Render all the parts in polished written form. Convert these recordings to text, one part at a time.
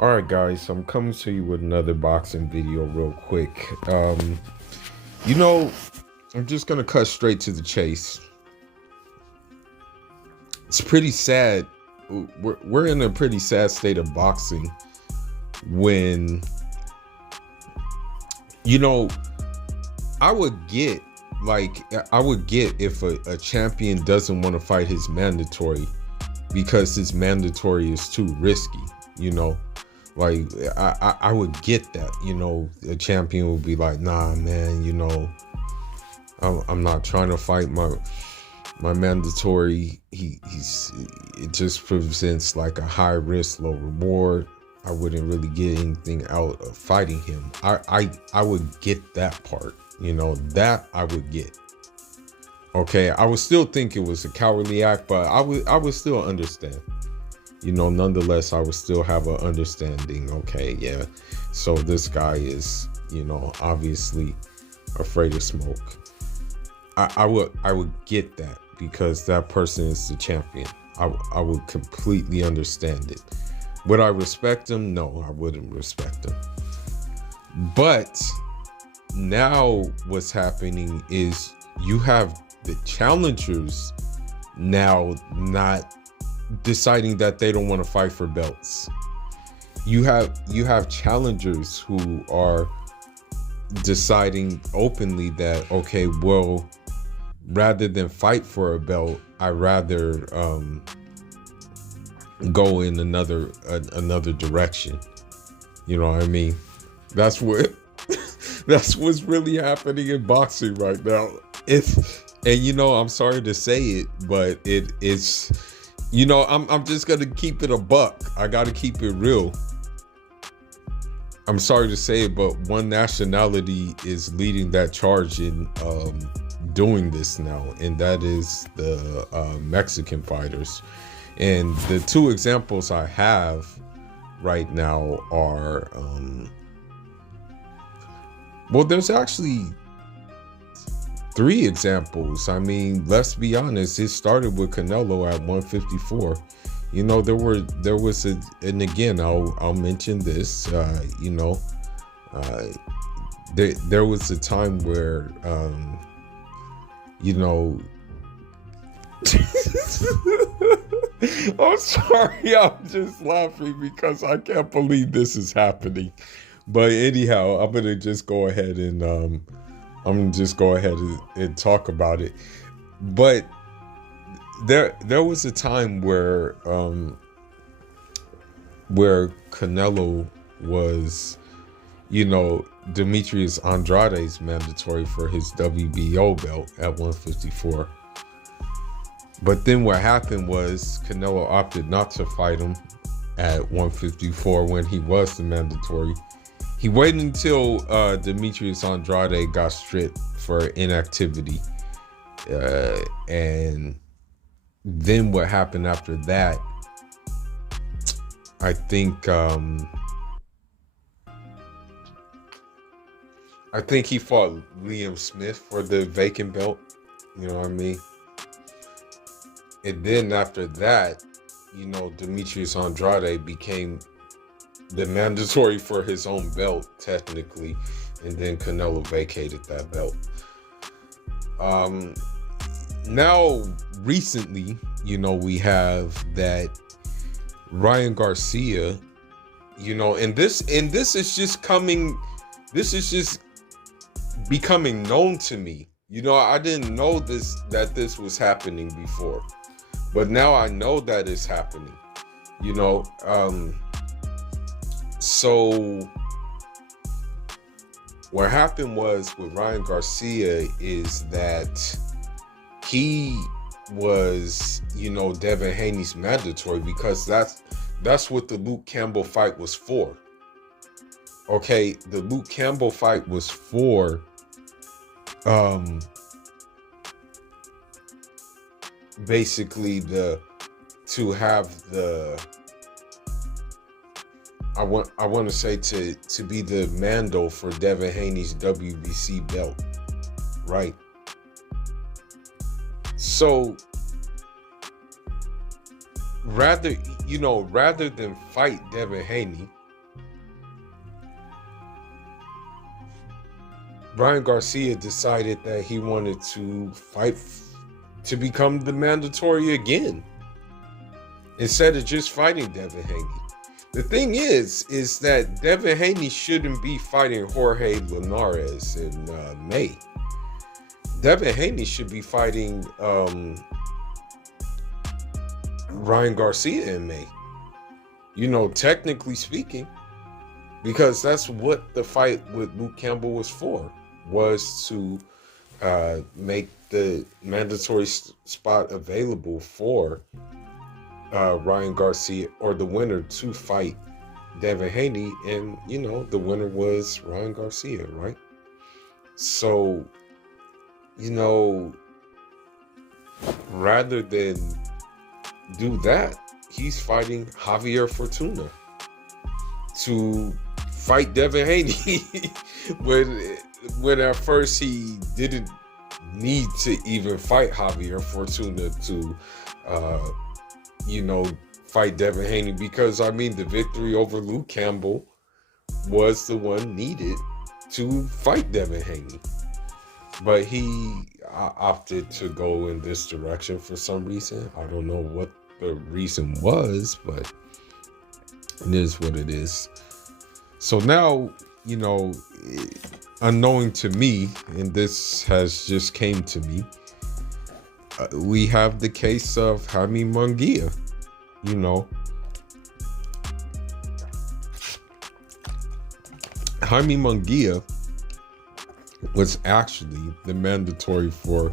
All right, guys, I'm coming to you with another boxing video real quick. You know, I'm just gonna cut straight to the chase. It's pretty sad. We're in a pretty sad state of boxing when, you know, I would get I would get if a champion doesn't want to fight his mandatory because his mandatory is too risky, you know. Like I would get that, you know, a champion would be like, nah, man, you know, I'm not trying to fight my mandatory. It just presents like a high risk, low reward. I wouldn't really get anything out of fighting him. I would get that part, you know, that I would get. Okay, I would still think it was a cowardly act, but I would still understand. You know, nonetheless, I would still have an understanding. Okay, yeah. So this guy is, you know, obviously afraid of smoke. I would get that because that person is the champion. I would completely understand it. Would I respect him? No, I wouldn't respect him. But now what's happening is you have the challengers now not deciding that they don't want to fight for belts. You have challengers who are deciding openly that, okay, well, rather than fight for a belt, I rather go in another direction. You know what I mean? That's what that's what's really happening in boxing right now. And you know, I'm sorry to say it, but it's, you know, I'm just gonna keep it a buck. I gotta keep it real. I'm sorry to say it, but one nationality is leading that charge in doing this now, and that is the Mexican fighters. And the two examples I have right now are, well, there's actually three examples. I mean, let's be honest. It started with Canelo at 154. You know, there was and again, I'll mention this. You know, there was a time where, you know, I'm sorry, I'm just laughing because I can't believe this is happening. But anyhow, I'm gonna just go ahead and talk about it. But there was a time where Canelo was, you know, Demetrius Andrade's mandatory for his WBO belt at 154. But then what happened was Canelo opted not to fight him at 154 when he was the mandatory. He waited until Demetrius Andrade got stripped for inactivity. And then what happened after that, I think he fought Liam Smith for the vacant belt. You know what I mean? And then after that, you know, Demetrius Andrade became the mandatory for his own belt, technically. And then Canelo vacated that belt. Now, recently, you know, we have that Ryan Garcia, you know, and this is just becoming known to me. You know, I didn't know that this was happening before, but now I know that it's happening. You know, so what happened was with Ryan Garcia is that he was, you know, Devin Haney's mandatory because that's what the Luke Campbell fight was for. Okay, the Luke Campbell fight was for basically to have the, I want to say to be the Mando for Devin Haney's WBC belt, right? So rather than fight Devin Haney, Brian Garcia decided that he wanted to fight to become the mandatory again, instead of just fighting Devin Haney. The thing is that Devin Haney shouldn't be fighting Jorge Linares in May. Devin Haney should be fighting Ryan Garcia in May. Technically speaking, because that's what the fight with Luke Campbell was for, was to make the mandatory spot available for Ryan Garcia, or the winner, to fight Devin Haney, and the winner was Ryan Garcia, right? So, rather than do that, he's fighting Javier Fortuna to fight Devin Haney when at first he didn't need to even fight Javier Fortuna to fight Devin Haney, because the victory over Luke Campbell was the one needed to fight Devin Haney. But he opted to go in this direction for some reason. I don't know what the reason was, but it is what it is. So now, unknowing to me, and this has just came to me, we have the case of Jaime Munguia. Jaime Munguia was actually the mandatory for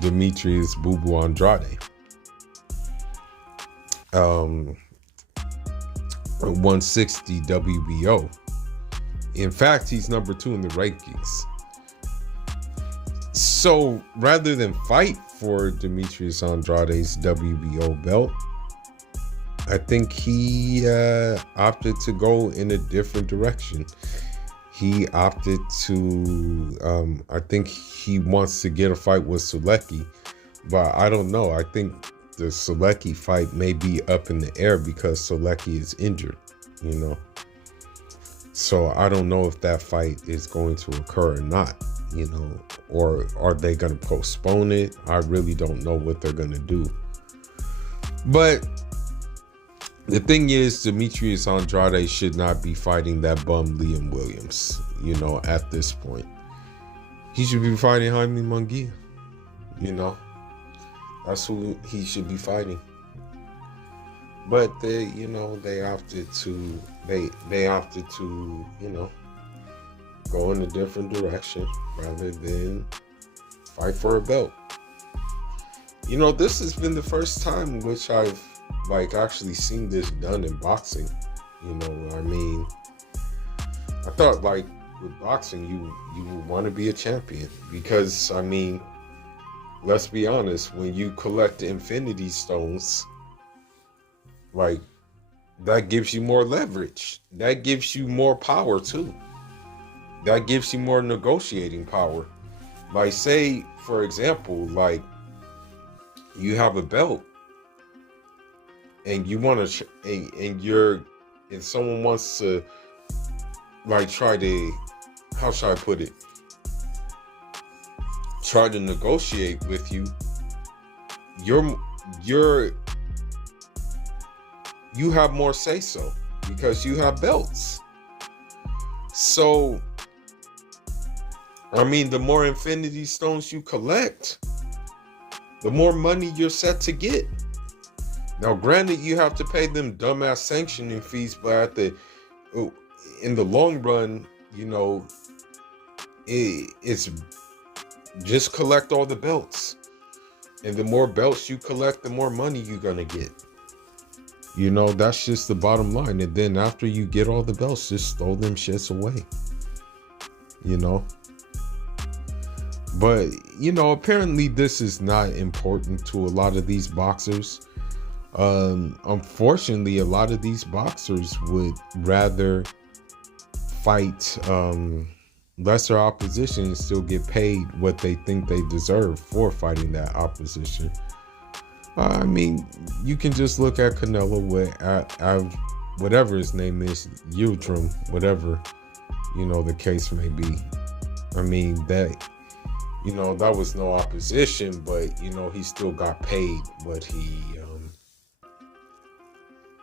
Demetrius Boo Boo Andrade. 160 WBO. In fact, he's number 2 in the rankings. So rather than fight for Demetrius Andrade's WBO belt, I think he opted to go in a different direction. He opted to, I think he wants to get a fight with Selecki, but I don't know. I think the Selecki fight may be up in the air because Selecki is injured, So I don't know if that fight is going to occur or not, or are they going to postpone it? I really don't know what they're going to do. But the thing is, Demetrius Andrade should not be fighting that bum Liam Williams, at this point. He should be fighting Jaime Munguia, That's who he should be fighting. But they opted to, go in a different direction rather than fight for a belt. This has been the first time which I've actually seen this done in boxing. I thought with boxing you would want to be a champion, because let's be honest, when you collect Infinity Stones, that gives you more leverage. That gives you more power too. That gives you more negotiating power. Say, for example, you have a belt and you want to, and someone wants to try to, how should I put it? Try to negotiate with you. You have more say so because you have belts. So, the more Infinity Stones you collect, the more money you're set to get. Now, granted, you have to pay them dumbass sanctioning fees, but in the long run, it's just collect all the belts. And the more belts you collect, the more money you're going to get. That's just the bottom line. And then after you get all the belts, just throw them shits away. But, apparently this is not important to a lot of these boxers. Unfortunately, a lot of these boxers would rather fight lesser opposition and still get paid what they think they deserve for fighting that opposition. You can just look at Canelo with whatever his name is, Yildirim, whatever, the case may be. I mean, that was no opposition, but, he still got paid what he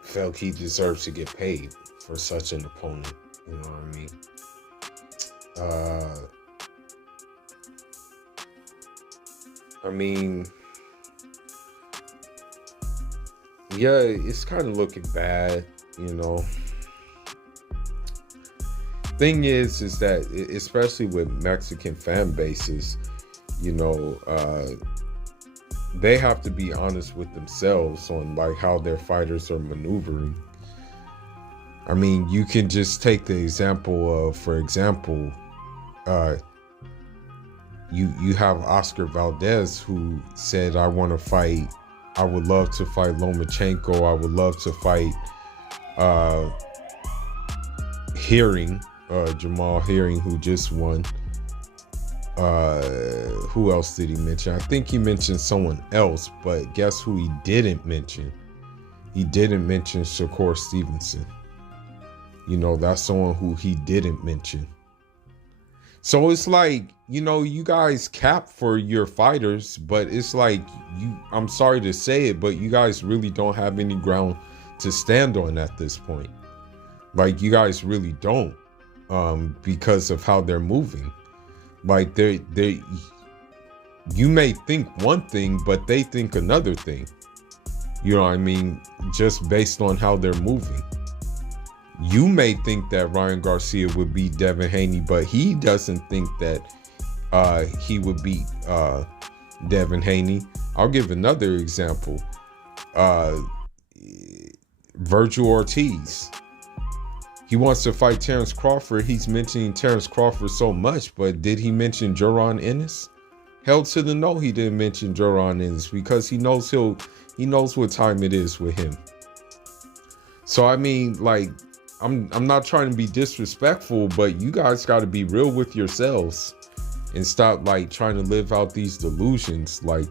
felt he deserves to get paid for such an opponent. You know what I mean? Yeah, it's kind of looking bad, Thing is that, especially with Mexican fan bases, they have to be honest with themselves on like how their fighters are maneuvering. I mean, you can just take the example of, for example, you have Oscar Valdez, who said, I would love to fight Lomachenko. I would love to fight Jamal Herring, who just won. Who else did he mention? I think he mentioned someone else, but guess who he didn't mention? He didn't mention Shakur Stevenson. That's someone who he didn't mention. So it's like, you guys cap for your fighters, but it's like, I'm sorry to say it, but you guys really don't have any ground to stand on at this point. Like, you guys really don't, because of how they're moving. Like, you may think one thing, but they think another thing. You know what I mean? Just based on how they're moving. You may think that Ryan Garcia would beat Devin Haney, but he doesn't think that he would beat Devin Haney. I'll give another example. Virgil Ortiz. He wants to fight Terrence Crawford. He's mentioning Terrence Crawford so much, but did he mention Jaron Ennis? Hell to the no, he didn't mention Jaron Ennis, because he knows what time it is with him. So I mean, like, I'm not trying to be disrespectful, but you guys got to be real with yourselves and stop like trying to live out these delusions. Like,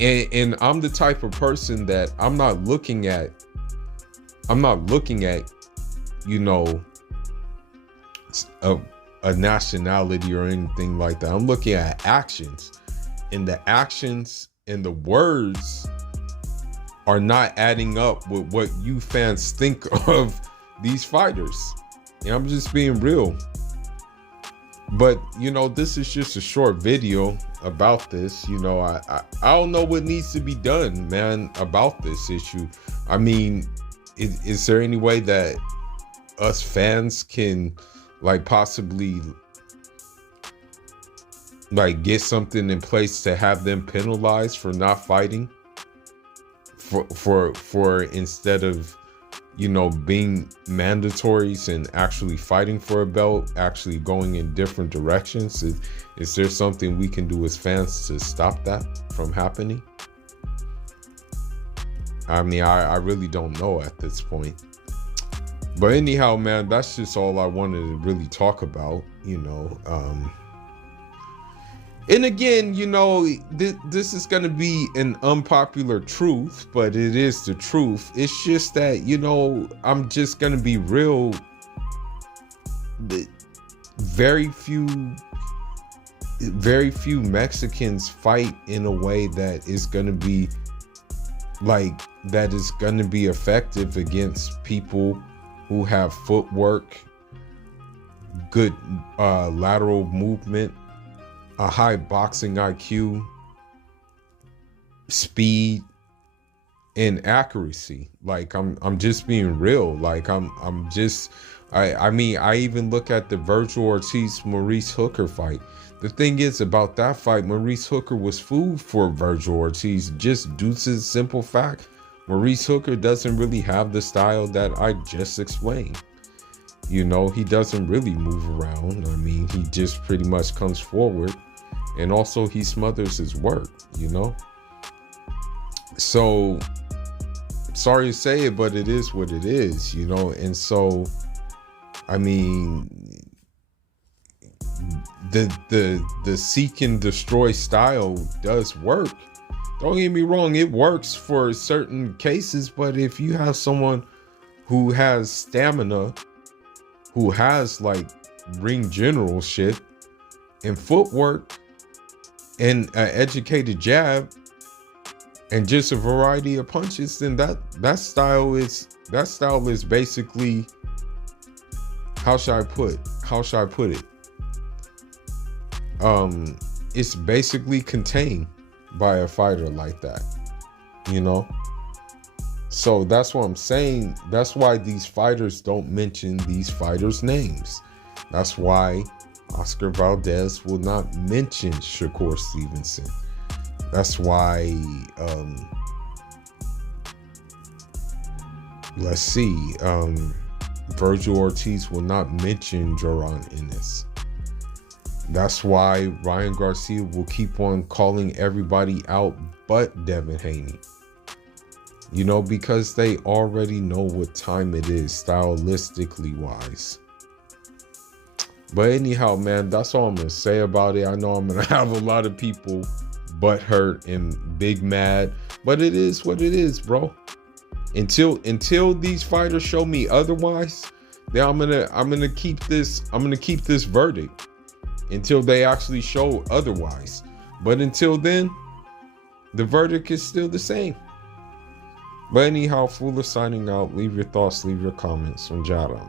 and I'm the type of person that I'm not looking at, a nationality or anything like that. I'm looking at actions, and the actions and the words are not adding up with what you fans think of these fighters. And I'm just being real. But, this is just a short video about this. I don't know what needs to be done, man, about this issue. I mean, is there any way that us fans can like possibly like get something in place to have them penalized for not fighting? For instead of being mandatories and actually fighting for a belt, actually going in different directions? Is there something we can do as fans to stop that from happening? I mean, I really don't know at this point. But anyhow, man, that's just all I wanted to really talk about, And again, this is going to be an unpopular truth, but it is the truth. It's just that, I'm just going to be real. Very few Mexicans fight in a way that is going to be effective against people who have footwork, good lateral movement, a high boxing IQ, speed, and accuracy. Like, I'm just being real. Like, I mean, I even look at the Virgil Ortiz Maurice Hooker fight. The thing is about that fight, Maurice Hooker was food for Virgil Ortiz, just due to the simple fact Maurice Hooker doesn't really have the style that I just explained. He doesn't really move around. I mean, he just pretty much comes forward, and also he smothers his work, So, sorry to say it, but it is what it is, And so, I mean, the seek and destroy style does work. Don't get me wrong, it works for certain cases, but if you have someone who has stamina, who has like ring general shit and footwork and an educated jab and just a variety of punches, then that style is basically, how should I put it? It's basically contained by a fighter like that, you know? So that's what I'm saying. That's why these fighters don't mention these fighters' names. That's why Oscar Valdez will not mention Shakur Stevenson. That's why, let's see, Virgil Ortiz will not mention Joran Ennis. That's why Ryan Garcia will keep on calling everybody out but Devin Haney. You know, because they already know what time it is, stylistically wise. But anyhow, man, that's all I'm going to say about it. I know I'm going to have a lot of people butthurt and big mad, but it is what it is, bro. Until these fighters show me otherwise, then I'm gonna keep this verdict until they actually show otherwise. But until then, the verdict is still the same. But anyhow, Fuller signing out. Leave your thoughts, leave your comments on Jada.